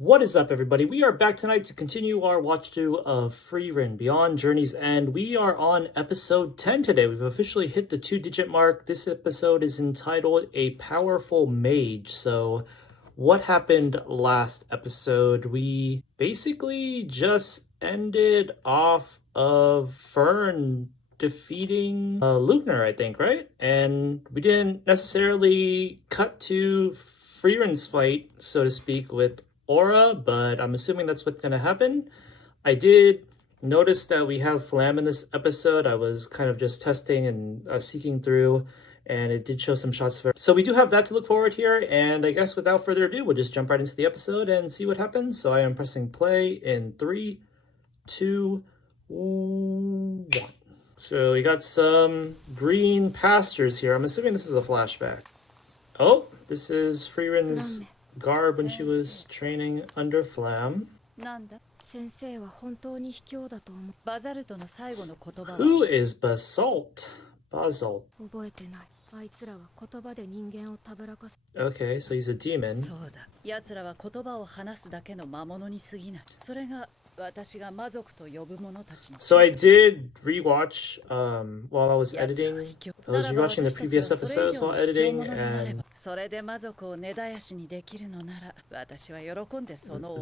What is up, everybody? We are back tonight to continue our watch through of FRIEREN Beyond Journey's End. We are on episode 10 today. We've officially hit the 2-digit mark. This episode is entitled A Powerful Mage. So what happened last episode? We basically just ended off of Fern defeating Lugner, I think, right? And we didn't necessarily cut to FRIEREN's fight, so to speak, with Aura, but I'm assuming that's what's going to happen. I did notice that we have Flam in this episode. I was kind of just testing and seeking through, and it did show some shots of her. So we do have that to look forward here, and I guess without further ado, we'll just jump right into the episode and see what happens. So I am pressing play in 3, 2, 1. So we got some green pastures here. I'm assuming this is a flashback. Oh, this is FRIEREN's garb when she was training under Flam. Who is Basalt? Basalt. Okay, so he's a demon. So I did rewatch while I was editing. I was rewatching the previous episodes while editing, and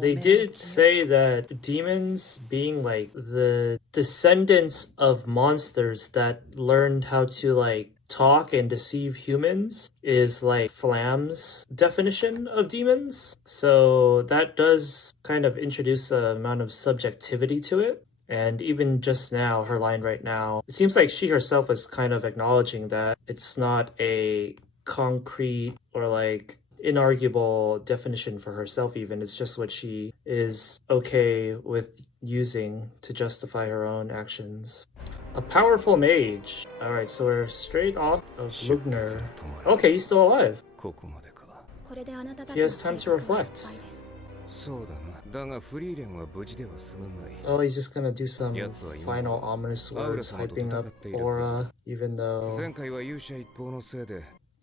they did say that demons being like the descendants of monsters that learned how to like talk and deceive humans is like Flam's definition of demons. So that does kind of introduce an amount of subjectivity to it. And even just now, her line right now, it seems like she herself is kind of acknowledging that it's not a concrete or like inarguable definition for herself even. It's just what she is okay with using to justify her own actions. A powerful mage. Alright, so we're straight off of Lugner. Okay, he's still alive. He has time to reflect. Oh, he's just gonna do some final ominous words, hyping up Aura, even though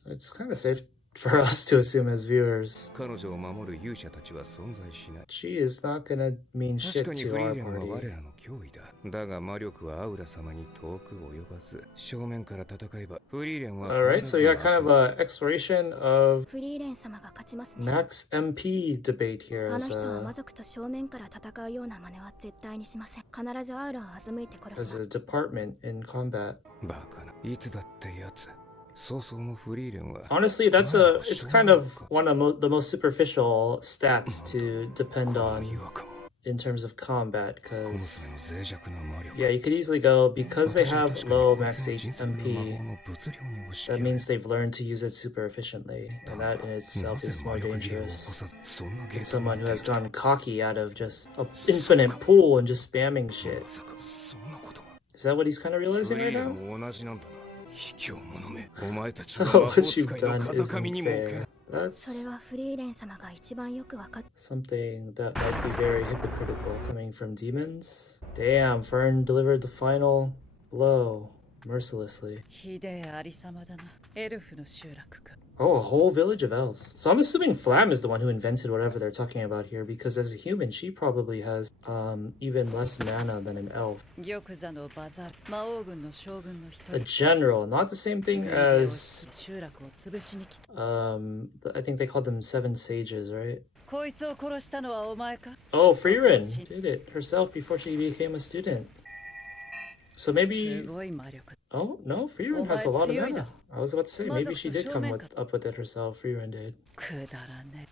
it's kind of safe for us to assume as viewers. She is not gonna mean shit to our party. Alright, so you got kind of an exploration of Max MP debate here as a department in combat. Honestly, it's kind of one of the most superficial stats to depend on in terms of combat, because yeah, you could easily go, because they have low max MP, that means they've learned to use it super efficiently, and that in itself is more dangerous than someone who has gone cocky out of just an infinite pool and just spamming shit. Is that what he's kind of realizing right now? What you've done isn't fair. That's something that might be very hypocritical coming from demons. Damn, Fern delivered the final blow mercilessly. Oh, a whole village of elves. So I'm assuming Flam is the one who invented whatever they're talking about here, because as a human, she probably has even less mana than an elf. A general, not the same thing as I think they called them 7 sages, right? Oh, FRIEREN did it herself before she became a student. So maybe... Oh, no, FRIEREN has a lot of mana. I was about to say, maybe she did come up with it herself. FRIEREN did.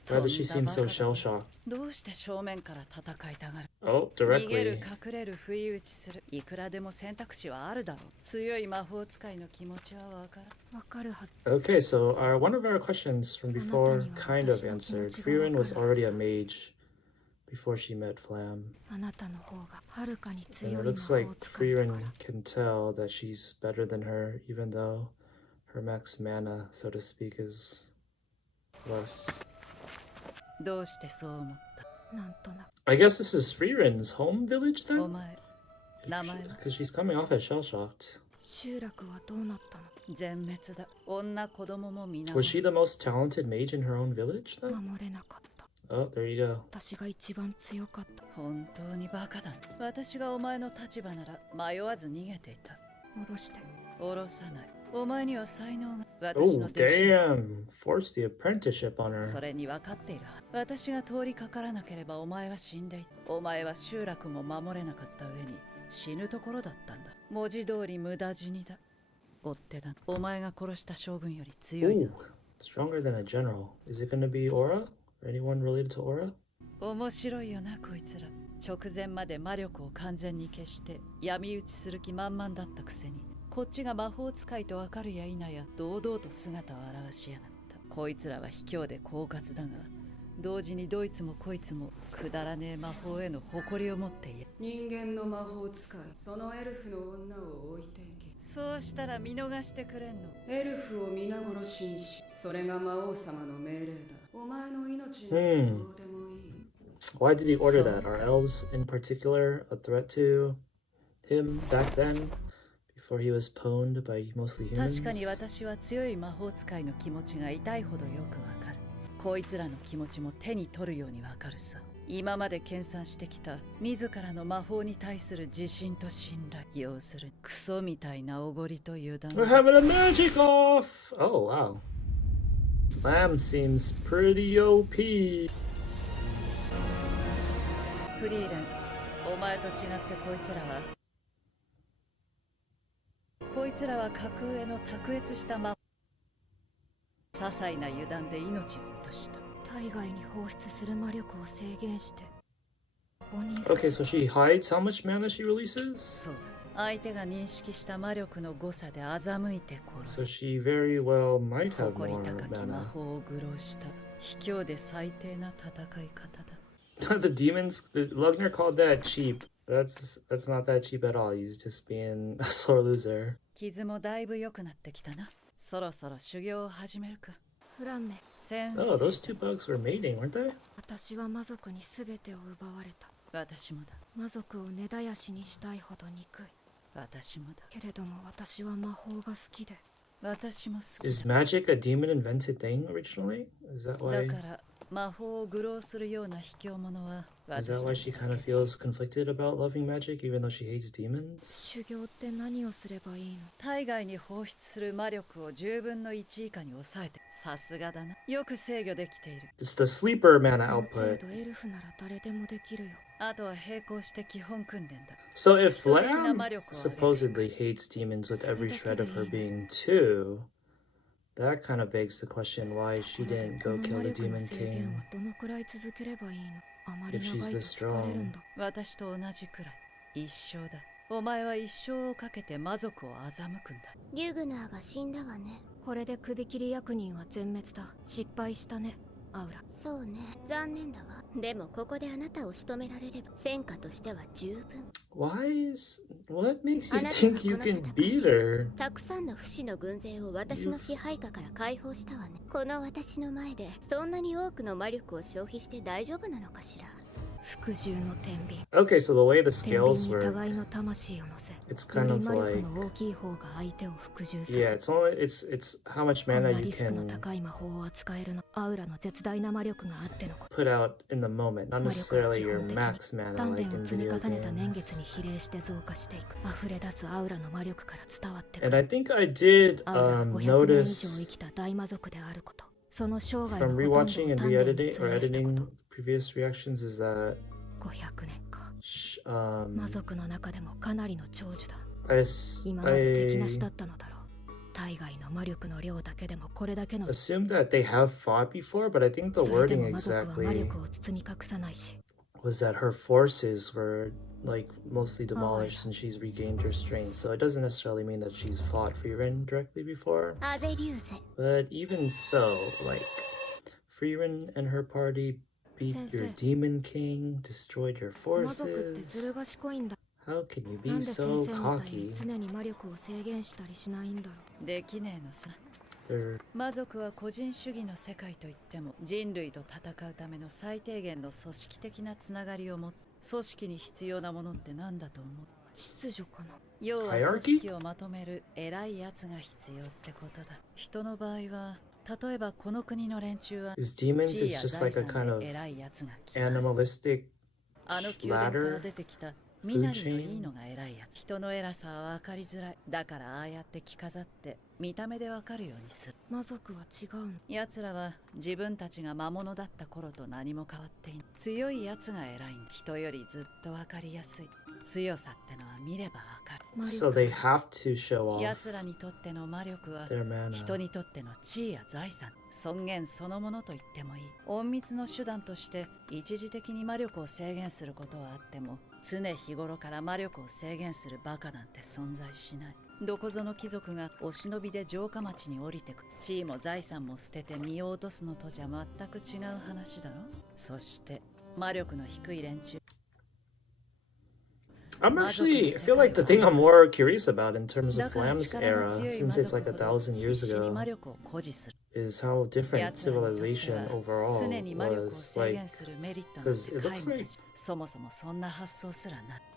Why does she seem so shell-shocked? Oh, directly. Okay, so one of our questions from before kind of answered. FRIEREN was already a mage before she met Flam. And it looks like FRIEREN can tell that she's better than her, even though her max mana, so to speak, is less. I guess this is FRIEREN's home village then? Because she's coming off as shell-shocked. Was she the most talented mage in her own village then? Oh, there you go. 私が一番強かった。本当にバカだ。私がお前の立場なら迷わず逃げていた。下ろして。下ろさない。お前には才能が。私 Oh, の弟子です。 damn. Forced the apprenticeship on her. それに分かっている。私が通りかからなければお前は死んでいた。お前は集落も守れなかった上に死ぬところだったんだ。文字通り無駄死にだ。追っ手だ。お前が殺した将軍より強いぞ。 Stronger than a general. Is it gonna be Aura? Anyone related to Aura? 面白いよなこいつら。直前まで魔力を完全に消して闇討ちする気満々だったくせに、こっちが魔法使いと分かるや否や堂々と姿を現しやがった。こいつらは卑怯で狡猾だが、同時にどいつもこいつもくだらねえ魔法への誇りを持っている。人間の魔法使い、そのエルフの女を置いていけ。そうしたら見逃してくれんの。エルフを皆殺しにし、それが魔王様の命令だ。お前の命なんてどうでもいい。Why did he order that? Are elves in particular a threat to him back then? Before he was pwned by mostly humans? 確かに私は強い魔法使いの気持ちが痛いほどよくわかる。こいつらの気持ちも手に取るようにわかるさ。今まで研鑽してきた自らの魔法に対する自信と信頼。要するにクソみたいなおごりと油断。We're having a magic off! Oh, wow. Lamb seems pretty OP. フリーレン、お前と違ってこいつらは格上の卓越した魔法。些細な油断で命を落とした。体外に放出する魔力を制限して。Okay, so she hides how much mana she releases? そうだ。相手が認識した魔力の誤差で欺いて殺す。 So she very well might have 誇り more 高き魔 mana. 法を愚弄した卑怯で最低な戦い方だ。The demons, Lugner called that cheap. That's not that cheap at all. He's just being a sore loser. 傷もだいぶ良くなってきたな。そろそろ修行を始めるか。フランメ。先生。 Oh, those two bugs were mating, weren't they? 私は魔族に全てを奪われた。私もだ。魔族を根絶やしにしたいほど憎い。私もだ。けれども私は魔法が好きで。私も好き。 Is magic a demon invented thing originally? Is that why? だから魔法を愚弄するような卑怯者は Is that why she kind of feels conflicted about loving magic even though she hates demons? 修行って何をすればいいの？体外に放出する魔力を10分の1以下に抑えて。さすがだな。よく制御できている。 It's the sleeper mana 程 output. 度エルフなら誰でもできるよ。あとは並行して基本訓練だ。 So if Lamb supposedly hates demons with every shred of her being too, that kind of begs the question why she didn't go kill the Demon King どのくらい続ければいいの？あまり if 長い she's と this 疲れるん strong. だ。私と同じくらい。一生だ。お前は一生をかけて魔族を欺くんだ。リュグナーが死んだわね。これで首切り役人は全滅だ。失敗したね、アウラ。そうね、残念だわ。でもここであなたを仕留められれば戦果としては十分。What makes you think you can beat her? たくさんの不死の軍勢を私の支配下から解放したわね。この私の前でそんなに多くの魔力を消費して大丈夫なのかしら。服従の天秤。 Okay, so the way the 天 scales 秤に work, 互いの魂を乗せ、 it's よ kind り of 魔力 like, の大きい方が相手を服従させ yeah, る。 it's how much こん mana な you リスクの can 高い魔法を扱えるの。アウラの絶大な魔力があってのこと。 put out in the moment, not 魔力は necessarily 基 your 本的 max に mana 鍛 like 錬を in 積み video 重ねた年 games. 月に比例して増加していく。溢れ出すアウラの魔力から伝わってく And る。 I think I did アウラが500年以上 notice 生きた大魔族であること。その生涯 from のほとんどを rewatching and 鍛錬に re-editing 費 or やしたこ editing と。 previous reactions is that 500年か。 um 魔族の中でもかなりの長寿だ。 I 今まで敵なしだったのだろう。体外の魔力の量だけでもこれだけの。 assumed that they have fought before, but I think the それで wording も魔族は魔 exactly 力を包み隠さないし。 was that her forces were like mostly demolished and she's regained her strength. So it doesn't necessarily mean that she's fought FRIEREN directly before. アゼリューゼ。 But even so, like FRIEREN and her party beat your Demon King, destroyed your 魔族ってず forces. る賢いんだ。 How can you なん be で先 so 生みたい cocky? に常に魔力を制限したりしないんだろう。できねえのさ。 They're 魔族は個人主義の世界といっても人類と戦うための最低限の組織的なつながりを持って、組織に必要なものって何だと思う？秩序かな。要は Hierarchy？ 組織をまとめる偉いやつが必要ってことだ。人の場合は例えばこの国の連中は These demons 地位 is や just 財 like a 産 kind で of 偉いやつが嫌い。 animalistic あの宮殿から ladder 出てきた身 food なりのいい chain. のが偉いやつ。人の偉さは分かりづらい。だからああやって着飾って見た目で分かるようにする。魔族は違うの。奴らは自分たちが魔物だった頃と何も変わっていない。強い奴が偉いんだ。人よりずっと分かりやすい。強さってのは見れば分かる。 So they have to show off 奴らにとっての魔力は their mana. 人にとっての地位や財産、尊厳そのものと言ってもいい。隠密の手段として一時的に魔力を制限することはあっても、常日頃から魔力を制限するバカなんて存在しない。どこぞの貴族がお忍びで城下町に降りてく。地位も財産も捨てて身を落とすのとじゃ全く違う話だろ。そして魔力の低い連中。 I'm actually, I feel like the thing I'm more curious about in terms of Flam's era, since it's like 1,000 years ago, is how different civilization overall was. Like, because it looks like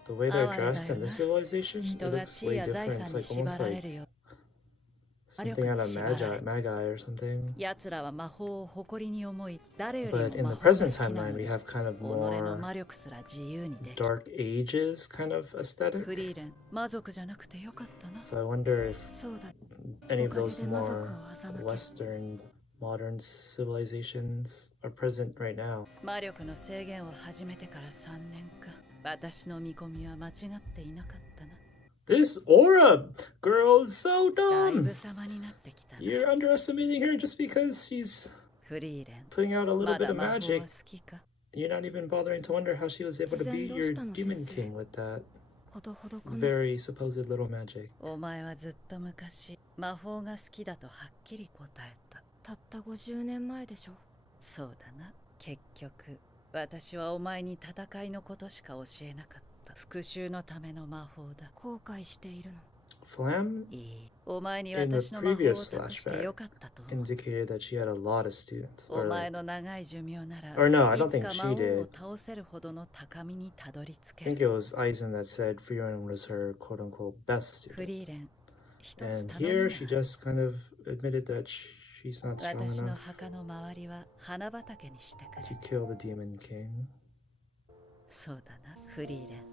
the way they're dressed in this civilization, it looks way different. It's like almost like something out of Magi or something. But in the present timeline, we have kind of more dark ages kind of aesthetic. So I wonder if そうだ。 any of those more Western modern civilizations are present right now. 魔力の制限を始めてから3年か。私の見込みは間違っていなかったな。 This aura girl is so だい dumb. ぶ様になってきたな。 You're underestimating her just because she's フリーレン、 putting out a little ま bit だ of 魔法は magic. 好きか。 You're not even bothering to wonder how she was able to beat your demon king with that ほどほどかな。 very supposed little magic. お前はずっと昔、魔法が好きだとはっきり答えた。たった50年前でしょ。そうだな。結局、私はお前に戦いのことしか教えなかった。復讐のための魔法だ。後悔しているの。 Flam いい。お前に in the 私の魔法を previous 託してよ flashback かったと思う。 indicated that she had a lot of students. お Or 前 like, の長い寿命なら、 Or no, I don't いつ think か she 魔王 did. を倒せるほどの高みにたどり着 I け think る。 it was Aizen that said FRIEREN was her quote unquote best フ student. リーレン、一つ And 頼 here む she な。 just kind of admitted that she's not strong 私の enough 墓の周りは花畑にしてく to れ。 kill the demon king. そうだな、フリーレン。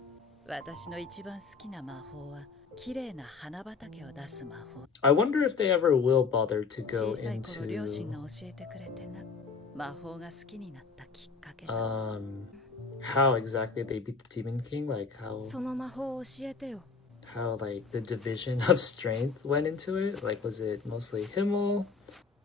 私の一番好きな魔法は、綺麗な花畑を出す魔法。 I wonder if they ever will bother to 小 go さい頃、両親 into が教えてくれてな。魔法が好きになったきっかけだ。 how exactly they beat the demon king, like その魔法を教えてよ。 how like the division of strength went into it. Like was it mostly Himmel?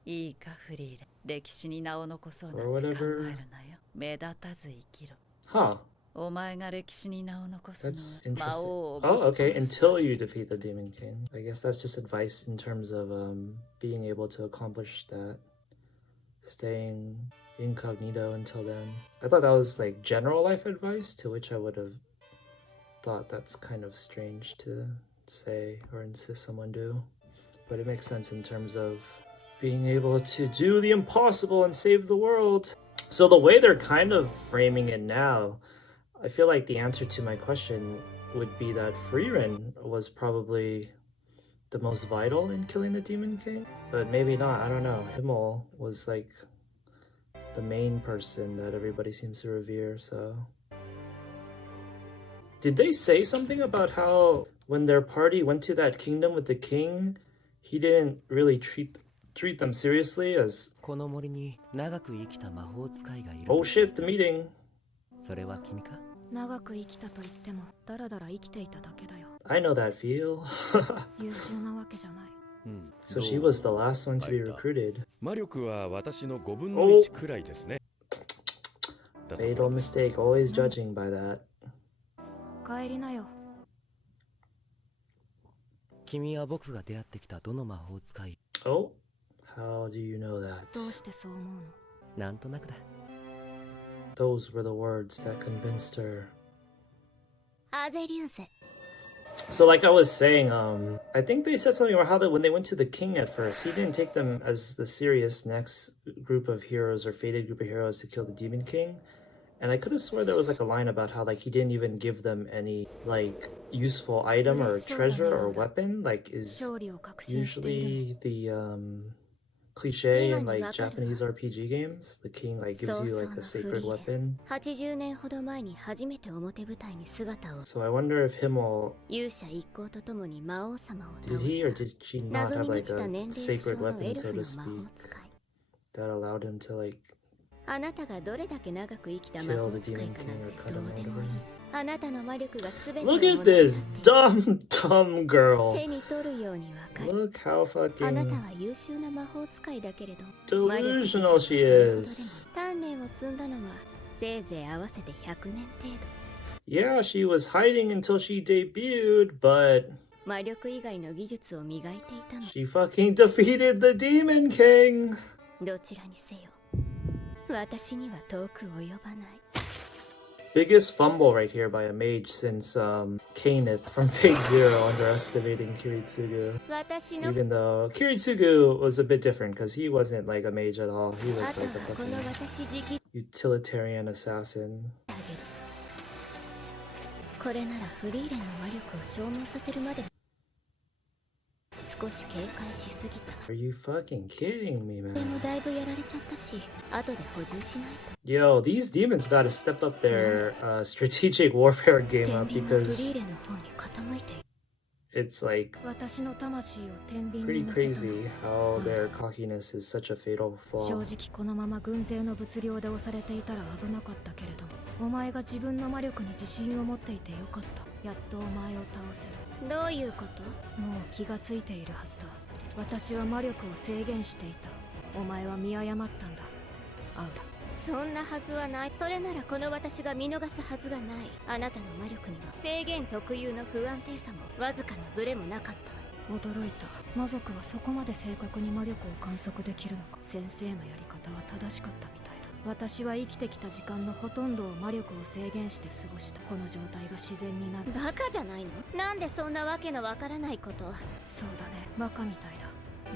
いいか、フリーレン。歴史に名を残そうなんて Or 考え whatever. るなよ。目立たず生きろ。 Huh. お前が歴史に名を残すの That's は魔 interesting. 王を Oh, ぶっ okay. 殺す Until you defeat the demon king. I guess that's just advice in terms of being able to accomplish that. Staying incognito until then. I thought that was like general life advice, to which I would have thought that's kind of strange to say or insist someone do. But it makes sense in terms of being able to do the impossible and save the world. So the way they're kind of framing it now, I feel like the answer to my question would be that FRIEREN was probably the most vital in killing the Demon King, but maybe not. I don't know. Himmel was like the main person that everybody seems to revere, so. Did they say something about how when their party went to that kingdom with the king, he didn't really treat them seriously as この森に長く生きた魔法使いがいる。 oh shit, the meeting. それは君か？長く生きたと言っても、だらだら生きていただけだよ。 I know that feel. 優秀なわけじゃない。So she was the last one to be recruited. 魔力は私の5分の1くらいですね。 Fatal mistake, always judging by that. 帰りなよ。君は僕が出会ってきたどの魔法使い？ Oh? How do you know that? どうしてそう思うの？なんとなくだ。 Those were the words that convinced her. アゼリューゼ。 So like I was saying, I think they said something about how that when they went to the king at first, he didn't take them as the serious next group of heroes or fated group of heroes to kill the demon king. And I could have swore there was like a line about how like he didn't even give them any like useful item or treasure or weapon, like is 勝利を確信しているの。 usually the cliche in like Japanese RPG games. The king like gives you like a sacred weapon. 80年ほど前に初めて表舞台に姿を So I wonder if Himmel 勇者一行とともに魔王様を did 倒 he し or た did she not 謎 have に満 like ちた a 年齢不 sacred 詳のエ weapon ル so フ to の魔 speak 法使い that allowed him to like あなたがどれだけ長く生きた魔法使いかなんてどうでもいいあなたの魔力が全てを Look 物 at 語って this dumb girl. 手に取るようにわかる Look how あなた fucking は優秀な魔法使いだけれど魔力自体 delusional は she それほどでも is. 鍛錬を積んだのはせいぜい合わせて100年程度 Yeah, she was hiding until she debuted, but 魔力以外の技術を磨いていたの she fucking defeated the Demon King. どちらにせよ私には遠く及ばない Biggest fumble right here by a mage since Kaneth from Fate Zero underestimating Kiritsugu. 私の Even though Kiritsugu was a bit different because he wasn't like a mage at all. He あ was と like は a この fucking 私直 utilitarian assassin. あげるこれならフリーレンの魔力を消耗させるまで少し警戒しすぎた Are you fucking kidding me, で man? もだいぶやられちゃったし後で補充しない Yo, these demons gotta step up their strategic warfare と game 天 up 秤がフリ because ーレンの方に傾いている it's like 私の魂を天秤 pretty に乗せた crazy how their cockiness is such a fatal 正 flaw. 直このまま軍勢の物量で押されていたら危なかったけれどもお前が自分の魔力に自信を持っていてよかったやっとお前を倒せるどういうこともう気がついているはずだ私は魔力を制限していたお前は見誤ったんだアウラそんなはずはないそれならこの私が見逃すはずがないあなたの魔力には制限特有の不安定さもわずかなブレもなかった驚いた魔族はそこまで正確に魔力を観測できるのか先生のやり方は正しかったみたいだ私は生きてきた時間のほとんどを魔力を制限して過ごしたこの状態が自然になるバカじゃないのなんでそんなわけのわからないことそうだねバカみたいだ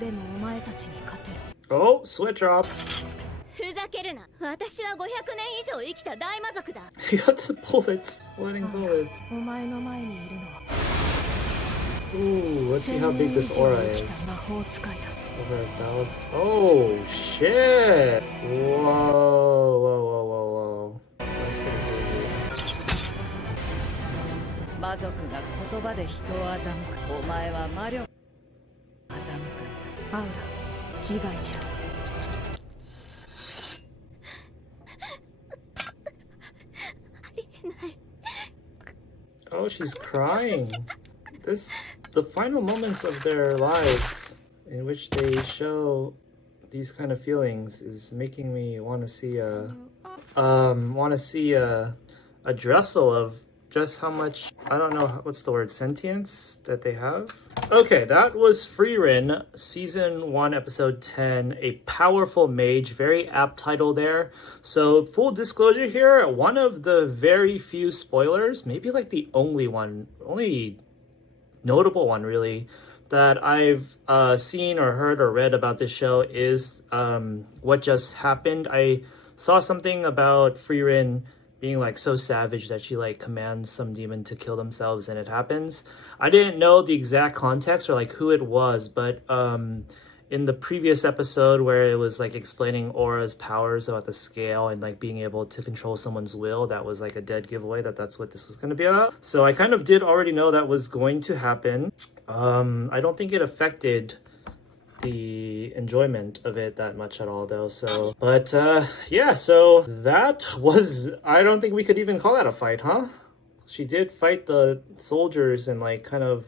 でもお前たちに勝てる Oh, sweat drops. ふざけるな私は500年以上生きた大魔族だ He got the bullets, sweating bullets. お前の前にいるのは Ooh, let's see 1000 how 年 big 以 this 上 aura 生 is. きた魔法使いだ Over 1,000. Oh shit! Whoa, whoa, whoa, whoa, whoa. That's pretty crazy. 魔族が言葉で人を欺くお前は魔力欺くアウラ自害しろ Oh, she's crying. The final moments of their lives in which they show these kind of feelings is making me want to see a dressel of just how much, I don't know, what's the word, sentience that they have? Okay, that was FRIEREN, Season 1, Episode 10, a powerful mage, very apt title there. So, full disclosure here, one of the very few spoilers, maybe like the only notable one really, that I've seen or heard or read about this show is what just happened. I saw something about FRIEREN being like so savage that she like commands some demon to kill themselves and it happens. I didn't know the exact context or like who it was, but in the previous episode where it was like explaining Aura's powers about the scale and like being able to control someone's will, that was like a dead giveaway that that's what this was going to be about. So I kind of did already know that was going to happen. I don't think it affected the enjoyment of it that much at all though, so but yeah, so that was, I don't think we could even call that a fight, huh? She did fight the soldiers and like kind of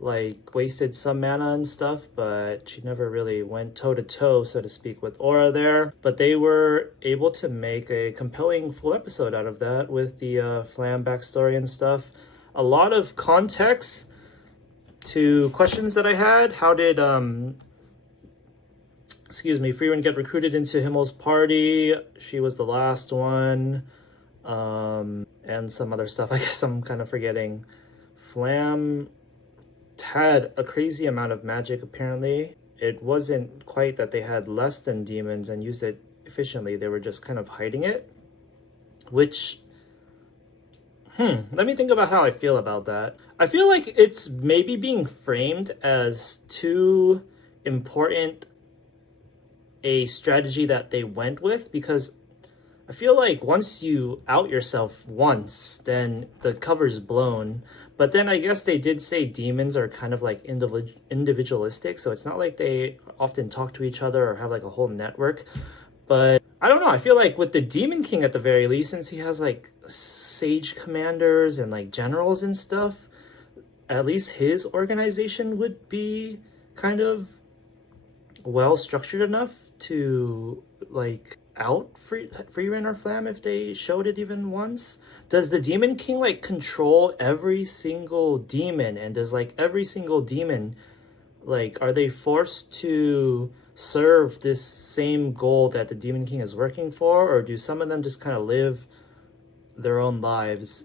like wasted some mana and stuff, but she never really went toe to toe, so to speak, with Aura there. But they were able to make a compelling full episode out of that with the Flam backstory and stuff. A lot of context to questions that I had. How did FRIEREN get recruited into Himmel's party? She was the last one. And some other stuff I guess I'm kind of forgetting. Flam had a crazy amount of magic apparently. It wasn't quite that they had less than demons and used it efficiently. They were just kind of hiding it. Which, let me think about how I feel about that. I feel like it's maybe being framed as too important a strategy that they went with, because I feel like once you out yourself once, then the cover's blown. But then I guess they did say demons are kind of like individualistic, so it's not like they often talk to each other or have like a whole network. But I don't know, I feel like with the Demon King at the very least, since he has like sage commanders and like generals and stuff, at least his organization would be kind of well structured enough to like out FRIEREN or Flam if they showed it even once. Does the Demon King like control every single demon, and does like every single demon, like, are they forced to serve this same goal that the Demon King is working for, or do some of them just kind of live their own lives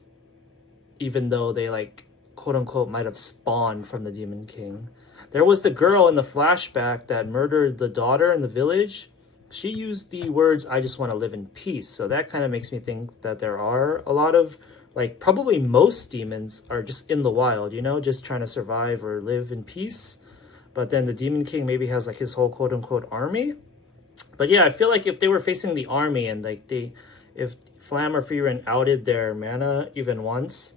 even though they like quote unquote might have spawned from the Demon King? There was the girl in the flashback that murdered the daughter in the village. She used the words, "I just want to live in peace." So that kind of makes me think that there are a lot of, like, probably most demons are just in the wild, you know, just trying to survive or live in peace. But then the Demon King maybe has like his whole quote unquote army. But yeah, I feel like if they were facing the army and like if Flam or FRIEREN outed their mana even once,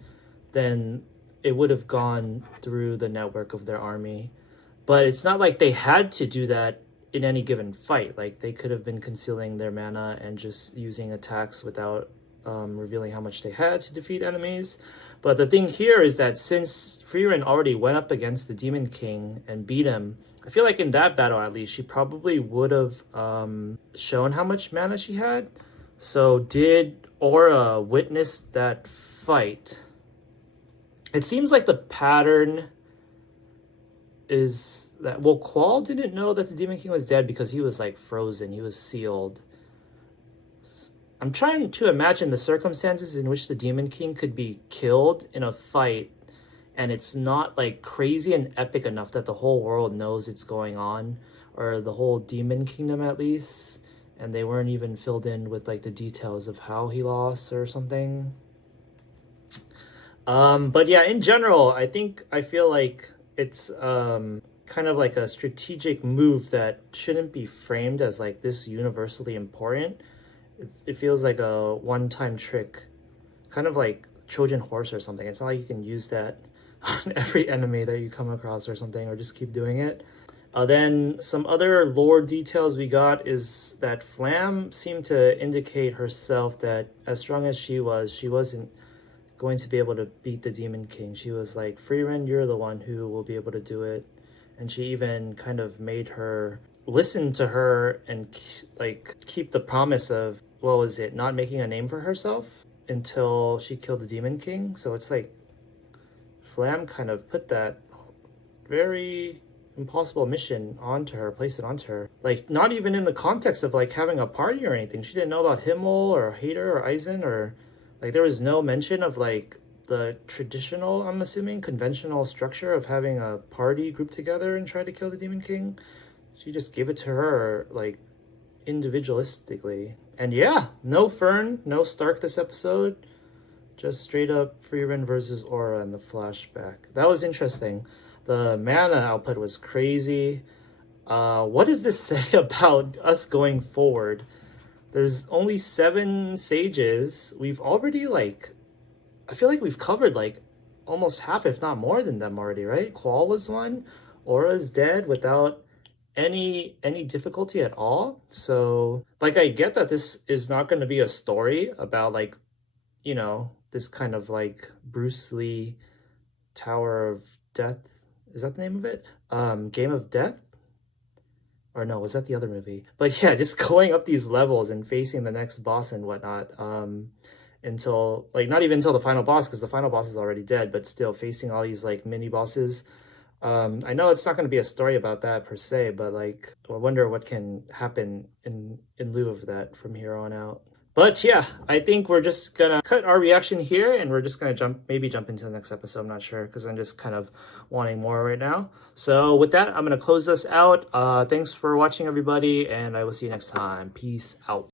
then it would have gone through the network of their army. But it's not like they had to do that in any given fight. Like, they could have been concealing their mana and just using attacks without revealing how much they had to defeat enemies. But the thing here is that since FRIEREN already went up against the Demon King and beat him, I feel like in that battle at least, she probably would have shown how much mana she had. So did Aura witness that fight? It seems like the pattern is that, well, Qual didn't know that the Demon King was dead because he was like frozen, he was sealed. I'm trying to imagine the circumstances in which the Demon King could be killed in a fight and it's not like crazy and epic enough that the whole world knows it's going on, or the whole Demon Kingdom at least, and they weren't even filled in with like the details of how he lost or something. But yeah, in general, I feel like it's kind of like a strategic move that shouldn't be framed as like this universally important. It feels like a one-time trick, kind of like Trojan horse or something. It's not like you can use that on every enemy that you come across or something, or just keep doing it. Then some other lore details we got is that Flam seemed to indicate herself that as strong as she wasn't going to be able to beat the Demon King. She was like, FRIEREN, you're the one who will be able to do it. And she even kind of made her listen to her and like keep the promise of, what was it, not making a name for herself until she killed the Demon King. So it's like Flam kind of put that very impossible mission onto her, placed it onto her. Like, not even in the context of like having a party or anything. She didn't know about Himmel or Hader or Eisen, or like there was no mention of like the traditional, I'm assuming, conventional structure of having a party group together and try to kill the Demon King. She just gave it to her like individualistically. And yeah, no Fern, no Stark this episode. Just straight up FRIEREN versus Aura in the flashback. That was interesting. The mana output was crazy. What does this say about us going forward? There's only 7 sages. We've already like, I feel like we've covered like almost half, if not more than them already, right? Qual was one. Aura's dead without any difficulty at all. So like, I get that this is not going to be a story about like, you know, this kind of like Bruce Lee Tower of Death. Is that the name of it? Game of Death? Or no, was that the other movie? But yeah, just going up these levels and facing the next boss and whatnot, until like, not even until the final boss, because the final boss is already dead, but still facing all these like mini bosses. I know it's not going to be a story about that per se, but like, I wonder what can happen in lieu of that from here on out. But yeah, I think we're just gonna cut our reaction here, and we're just gonna maybe jump into the next episode. I'm not sure, because I'm just kind of wanting more right now. So with that, I'm gonna close this out. Thanks for watching, everybody, and I will see you next time. Peace out.